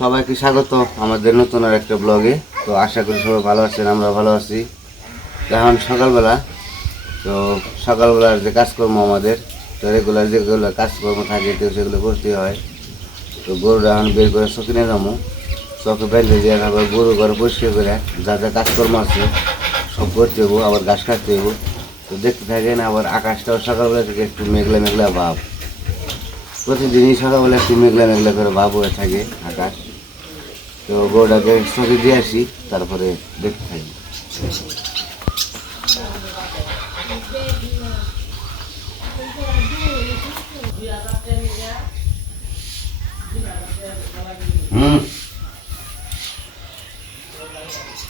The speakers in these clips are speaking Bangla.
সবাইকে স্বাগত আমাদের নতুন আর একটা ব্লগে। তো আশা করি সবাই ভালো আছেন, আমরা ভালো আছি। এখন সকালবেলা, তো সকালবেলার যে কাজকর্ম আমাদের, তো রেগুলার যেগুলো কাজকর্ম থাকে তো সেগুলো করতে হয়। তো গরুটা এখন বের করে চকে নিয়ে যাবো, চকে বেঁধে দিয়ে আবার গরু ঘরে পরিষ্কার করে যা যা কাজকর্ম আছে সব করতে হবো, আবার ঘাস কাটতে হবো। তো দেখতে থাকেন। আবার আকাশটাও সকালবেলা থেকে একটু মেঘলা মেঘলা ভাব, প্রতিদিনই সকালবেলা একটু মেঘলা মেঘলা করে ভাব হয়ে থাকে আকাশ। তো গরুটাকে চকে দিয়ে আসি, তারপরে দেখতে থাকি।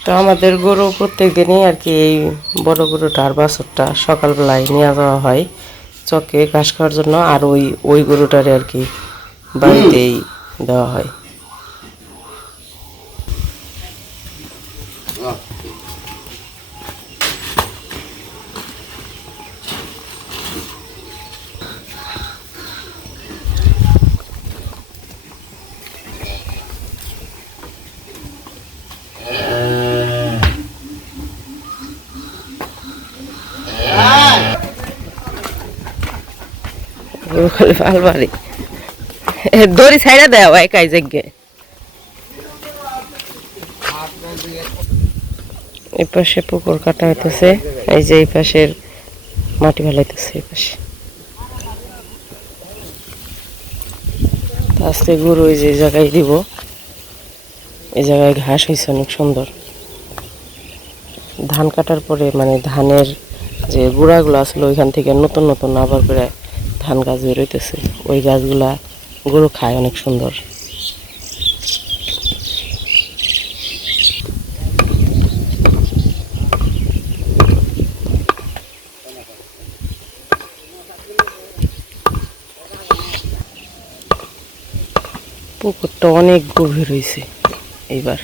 তো আমাদের গরু প্রত্যেক দিনই আর কি এই বড় গরুটা আর বাছুরটা সকালবেলায় নিয়ে যাওয়া হয় চকে ঘাস খাওয়ার জন্য, আর ওই গরুটারে আর কি বাড়িতেই দেওয়া হয়। আলমারি দড়ি ছাইড়া দেওয়া একাই জায়গায়। এই পাশে পুকুর কাটা হইতেছে, এই যে এই পাশের মাটি ফেলাইতেছে এই পাশে। আজকে গরু ওই যে জায়গায় দিব, এই জায়গায় ঘাস হয়েছে অনেক সুন্দর। ধান কাটার পরে মানে ধানের যে গুঁড়াগুলো আসলো ওইখান থেকে নতুন নতুন আবার করে ধান গাছ বেরোইতেছে, ওই গাছগুলা গরু খায় অনেক সুন্দর। পুকুরটা অনেক গভীর হয়েছে এইবার।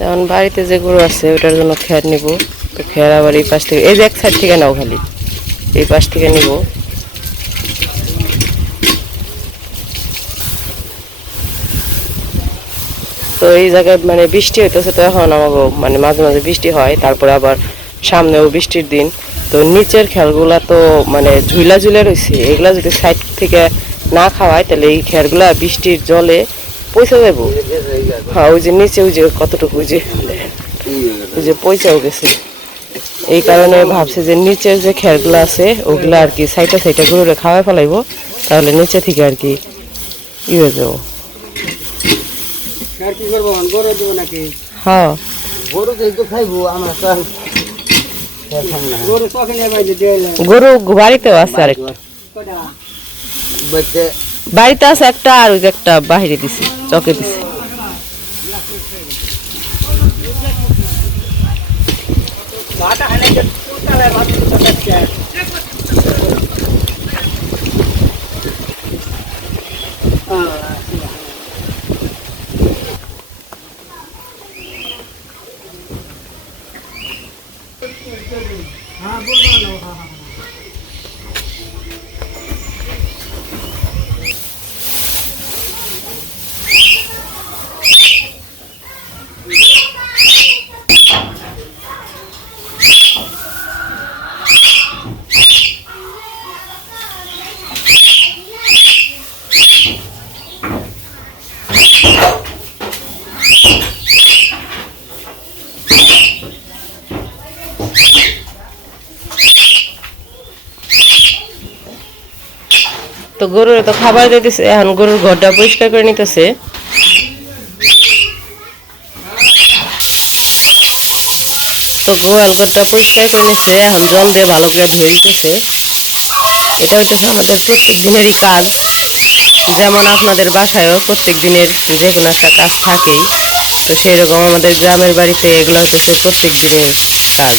তখন বাড়িতে যে গরু আছে ওটার জন্য খেয়ার নিব। তো খেয়ার আবার এই পাশ থেকে, এই যে এক সাইড থেকে নাও, খালি এই পাশ থেকে নিব। তো এই জায়গায় মানে বৃষ্টি হইতেছে, তো এখন আমাকে মানে মাঝে মাঝে বৃষ্টি হয়, তারপরে আবার সামনেও বৃষ্টির দিন। তো নিচের খেয়ালগুলা তো মানে ঝুলা ঝুলে রয়েছে, এগুলা যদি সাইড থেকে না খাওয়ায় তাহলে এই খেয়ারগুলা বৃষ্টির জলে পয়সা যাবো। হ্যাঁ, ওই যে নিচে ওই যে কতটুকু ওই যে পয়সাও গেছে। এই কারণে ভাবছি যে নিচের যে খেয়ারগুলো আছে ওগুলা আর কি সাইডে সাইডে গরুরে খাওয়াই ফেলাইবো, তাহলে নিচে থেকে আর কি ই হয়ে যাবো। হ্যাঁ, গরু বাড়িতেও আছে আরেকটা, বাড়িতে আছে একটা, আর ওই যে একটা বাহিরে দিছে, চকে দিছে। তো গরুর তো খাবার দিতেছে, এখন গরুর ঘরটা পরিষ্কার করে নিতেছে। তো গোয়াল ঘরটা পরিষ্কার করে নিচ্ছে, এখন জল দিয়ে ভালো করে ধুয়ে দিতেছে। এটা হচ্ছে আমাদের প্রত্যেক দিনেরই কাজ, যেমন আপনাদের বাসায়ও প্রত্যেক দিনের যে কোনো একটা কাজ থাকেই, তো সেই রকম আমাদের গ্রামের বাড়িতে এগুলো হচ্ছে প্রত্যেক দিনের কাজ।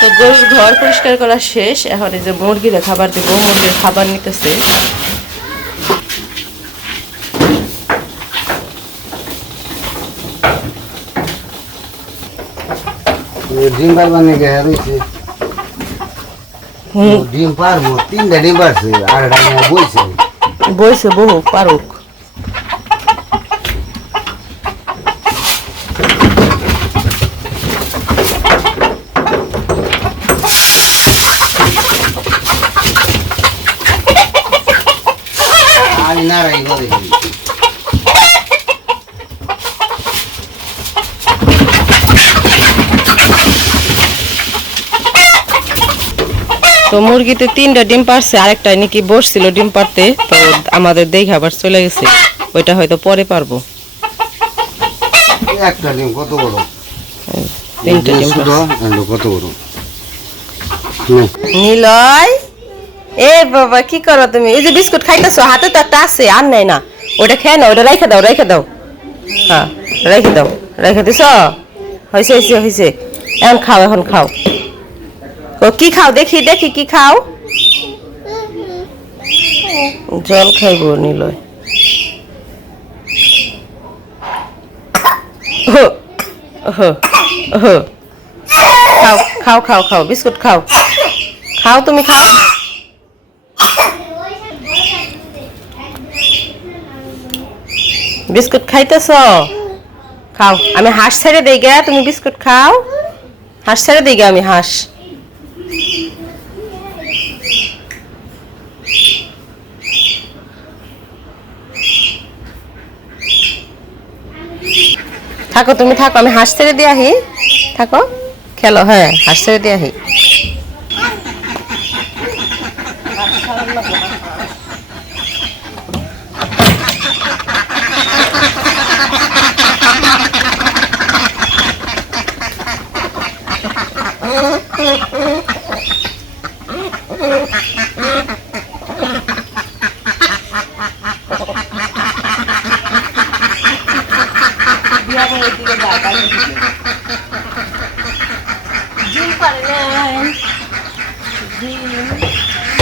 তো গরুর ঘর পরিষ্কার করা শেষ, এখন এই যে মুরগিরে খাবার দিব, মুরগির খাবার নিতেছে। ডিম পারবার নাকি রয়েছে, ডিম পারবো, 3টা ডিম পারছে, আর বইছে বইছে বহু পারুক। আমি নাড়াই করে তো মুরগিতে 3টা ডিম পারছে, আরেকটা নাকি বসছিল ডিম পারতে, তো আমাদের দেখে আবার চলে গেছে, ওইটা হয়তো পরে পারবো। একটা ডিম কত বড়, 3টা ডিম পারছে। কত বড় নিলয়, এ বাবা কি করো তুমি? এই যে বিস্কুট খাইতেছো, হাতে তো একটা আছে, আর নাই না, ওটা খেয়ে না, ওটা রেখে দাও, রেখে দাও। হ্যাঁ রেখে দাও, রেখে দিছ, হয়েছে হয়েছে হয়েছে। এখন খাও, এখন খাও। ও কি খাও দেখি, দেখি কি খাও? জল খাইবো নিলয়। খাও খাও খাও খাও, বিস্কুট খাও, খাও তুমি খাও। বিস্কুট খাইতেছ? খাও, আমি হাঁস ছেড়ে দেই গে, তুমি বিস্কুট খাও। হাঁস ছেড়ে দিই গে, আমি হাঁস। থাকো তুমি থাকো, আমি হাঁস ছেড়ে দিয়ে আহি, থাকো খেলো। হ্যাঁ হাঁস ছেড়ে দিয়ে আহি।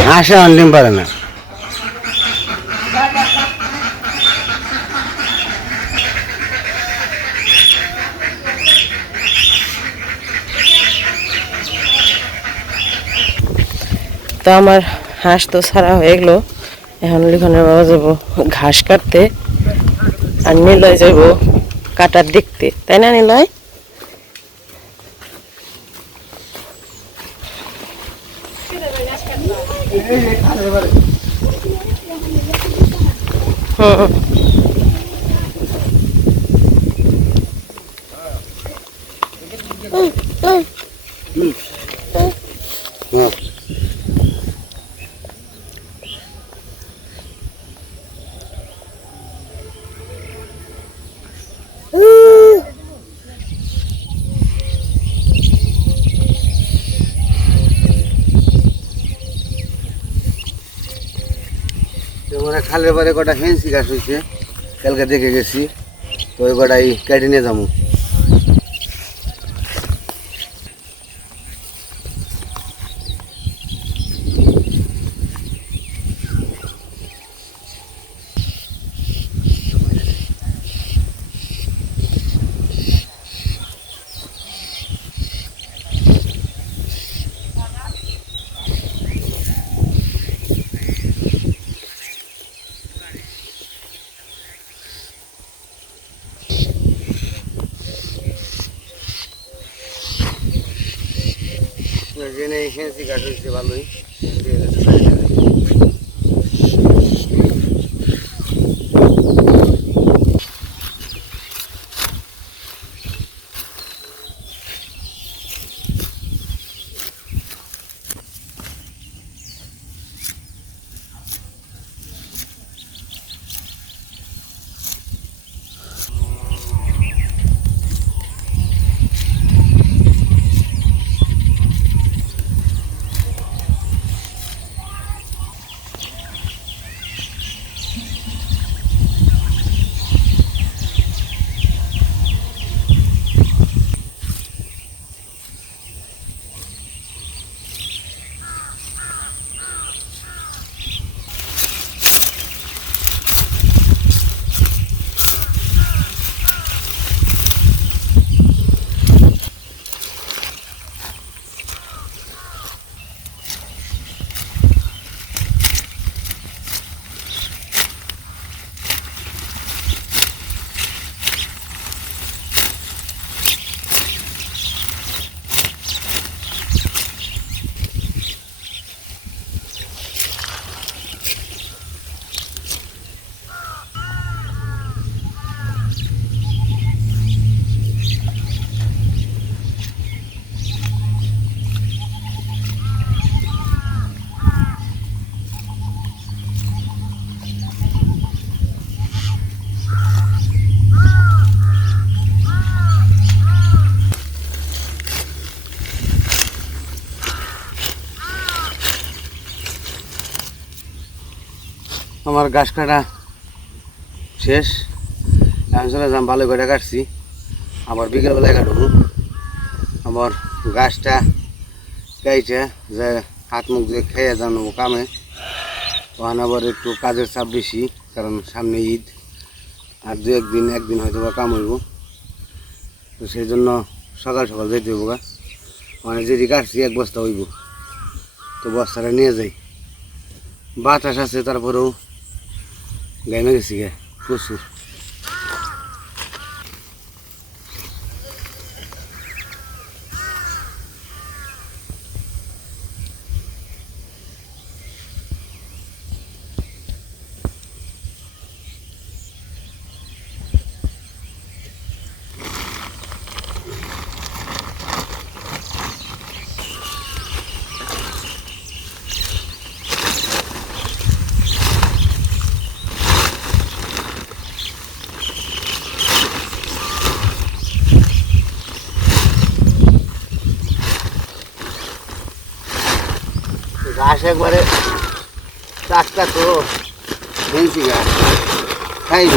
হাঁসে ডিম পারে না। তো আমার হাঁস তো ছাড়া হয়ে গেলো, এখন লিখনের বাবা যাবো ঘাস কাটতে, আর নিলয় যাব কাটার দেখতে, তাই না নিলয়? হুম খালের পরে কটা ফেন্সি গাছ হয়েছে, কালকে দেখে গেছি, তো ওই কটাই কেটে নিয়ে যাবো। জেনে ফেন্সি গাছ হয়েছে ভালোই। আমার ঘাস কাটা শেষ, আমি চলে যাম ভালো করে কাটছি, আবার বিকেলবেলায় কাটবো। আবার গাছটা গাইছে যে হাত মুখ দিয়ে খেয়ে জানবো কামে, ওখানে আবার একটু কাজের চাপ বেশি, কারণ সামনে ঈদ, আর দু একদিন হয়তো বা কাম হইব, তো সেই জন্য সকাল সকাল যেতে হইব গা। মানে যেটি কাটছি 1 বস্তা হইব, তো বস্তাটা নিয়ে যাই। বাতাস আছে তারপরেও গাইমে গেছি গে প্রচুর। ঘাস একবারে টাটকা, তো ভেঙছি ঘাস খাইব।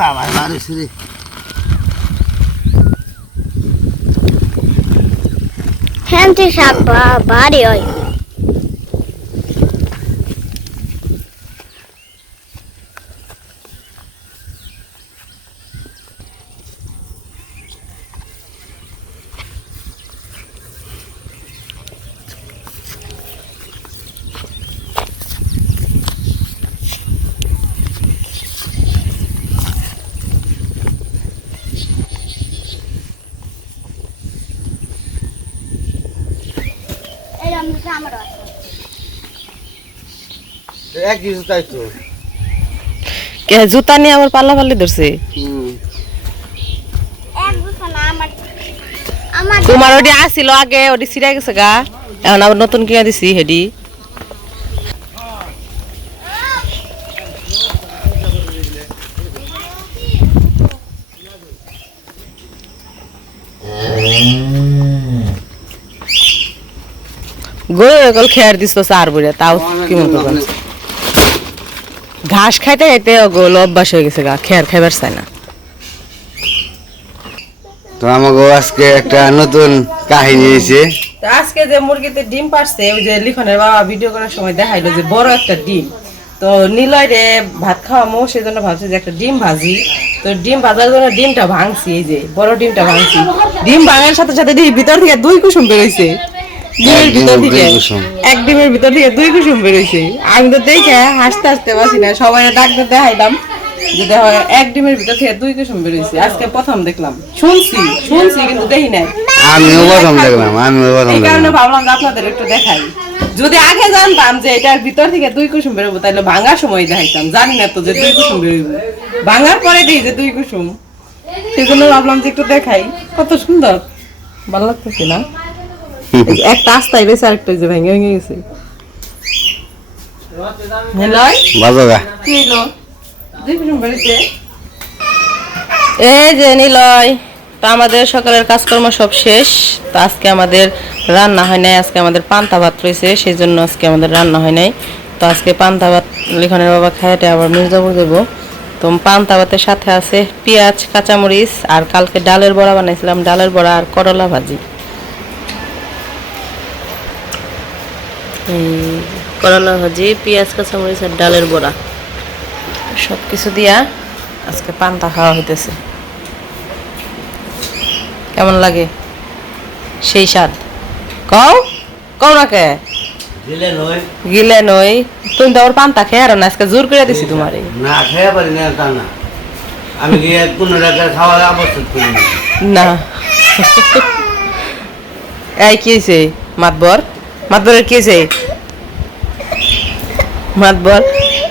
বাবা মারিস রে, হ্যান্ডি সাপ ভারী হয়। এক কিছু তাই তো। জুতা নিয়ে আমার পাল্লা পাল্লি ধরছে। তোমার ওটি আসিল আগে, ওটি ছিঁড়ে গেছে গা, এখন আবার নতুন কিনা দিছি হেডি। গরু একল খেয়ার দিস তো চার বইয়া, তাও কি মনে করবেন, ঘাস খাইতে খাইতে ওগুলো অভ্যাস হয়ে গেছে গা, খেয়ার খাইবার চায় না। তো আমাকে আজকে একটা নতুন কাহিনী এসে, আজকে যে মুরগিতে ডিম পারছে, ওই যে লিখনের বাবা ভিডিও করার সময় দেখাইলো যে বড় একটা ডিম, তো নিলয় রে ভাত খাওয়ামো, সেজন্য ভাবছি যে একটা ডিম ভাজি। তো ডিম ভাজার জন্য ডিমটা ভাঙছি, এই যে বড় ডিমটা ভাঙছি। ডিম ভাঙার সাথে সাথে দেখি ভিতর থেকে 2 কুসুম বেরোইছে, ডিমের ভিতর থেকে এক ডিমের ভিতর থেকে 2 কুসুম বেরোইছে। আমি তো দেখে হাসতে হাসতে পারছি না, সবাই ডাকতে দেখাইলাম যে দেখো এক ডিমের ভিতর থেকে 2 কুসুম বেরোইছে। আজকে প্রথম দেখলাম, শুনছি কিন্তু দেখি নাই। আমিও প্রথম দেখলাম। এই কারণে ভাবলাম যে আপনাদের একটু দেখাই। যদি আগে জানতাম যে এটার ভিতর থেকে 2 কুসুম বেরোবো, তাহলে ভাঙার সময় দেখাইতাম। জানি না তো যে 2 কুসুম বেরোবো, ভাঙার পরে দেখি যে 2 কুসুম, সেজন্য ভাবলাম যে একটু দেখাই। কত সুন্দর, ভালো লাগতেছে না? একটা আস্তায় রয়েছে, আরেকটা যে ভেঙে ভেঙে গেছে। এই যে নিলয় তো আমাদের সকালের কাজকর্ম সব শেষ। তো আজকে আমাদের রান্না হয় নাই, আজকে আমাদের পান্তা ভাত রয়েছে, সেই জন্য আজকে আমাদের রান্না হয় নাই। তো আজকে পান্তা ভাত লিখনের বাবা খাইতে আবার মির্জাপুর দেবো। তো পান্তা ভাতের সাথে আছে পেঁয়াজ, কাঁচামরিচ, আর কালকে ডালের বড়া বানাইছিলাম, ডালের বড়া আর করলা ভাজি। করলা ভাজি, পেঁয়াজ, কাঁচামরিচ আর ডালের বড়া সব কিছু দিয়া আজকে পান্তা খাওয়া হইতেছে। কেমন লাগে? সেই স্বাদ। কও কও না কে গিলে নই, তুমি তো আবার পান্তা খেয়ে আর না, আজকে জোর করে দিছি তোমারে। না খেয়ে পারি না তা না, আমি গিয়ে 15 টাকা খাওয়ার আবশ্যক করি না। না এই কি হয়েছে? মাতবরের কি হয়েছে?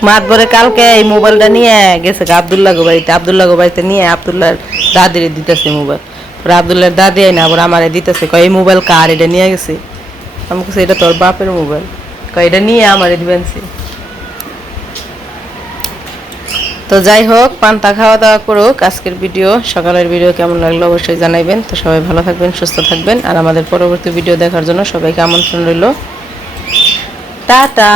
মাতবরে কালকে এই মোবাইলটা নিয়ে গেছে আব্দুল্লাহ গো বাড়িতে, আব্দুল্লাহ গো বাড়িতে নিয়ে আব্দুল্লাহর দাদিরে দিতেছে মোবাইল। পরে আব্দুল্লাহর দাদি না আবার আমারে দিতেছে, কয় এই মোবাইল কার? এটা নিয়ে গেছে। আমি কাছে এটা তোর বাপের মোবাইল। কয় এটা নিয়ে আমারে দিবেন। তো যাই হোক, পান্তা খাওয়া দাওয়া করুক। আজকের ভিডিও, সকালের ভিডিও কেমন লাগলো অবশ্যই জানাইবেন। তো সবাই ভালো থাকবেন, সুস্থ থাকবেন, আর আমাদের পরবর্তী ভিডিও দেখার জন্য সবাইকে আমন্ত্রণ রইল। টাটা।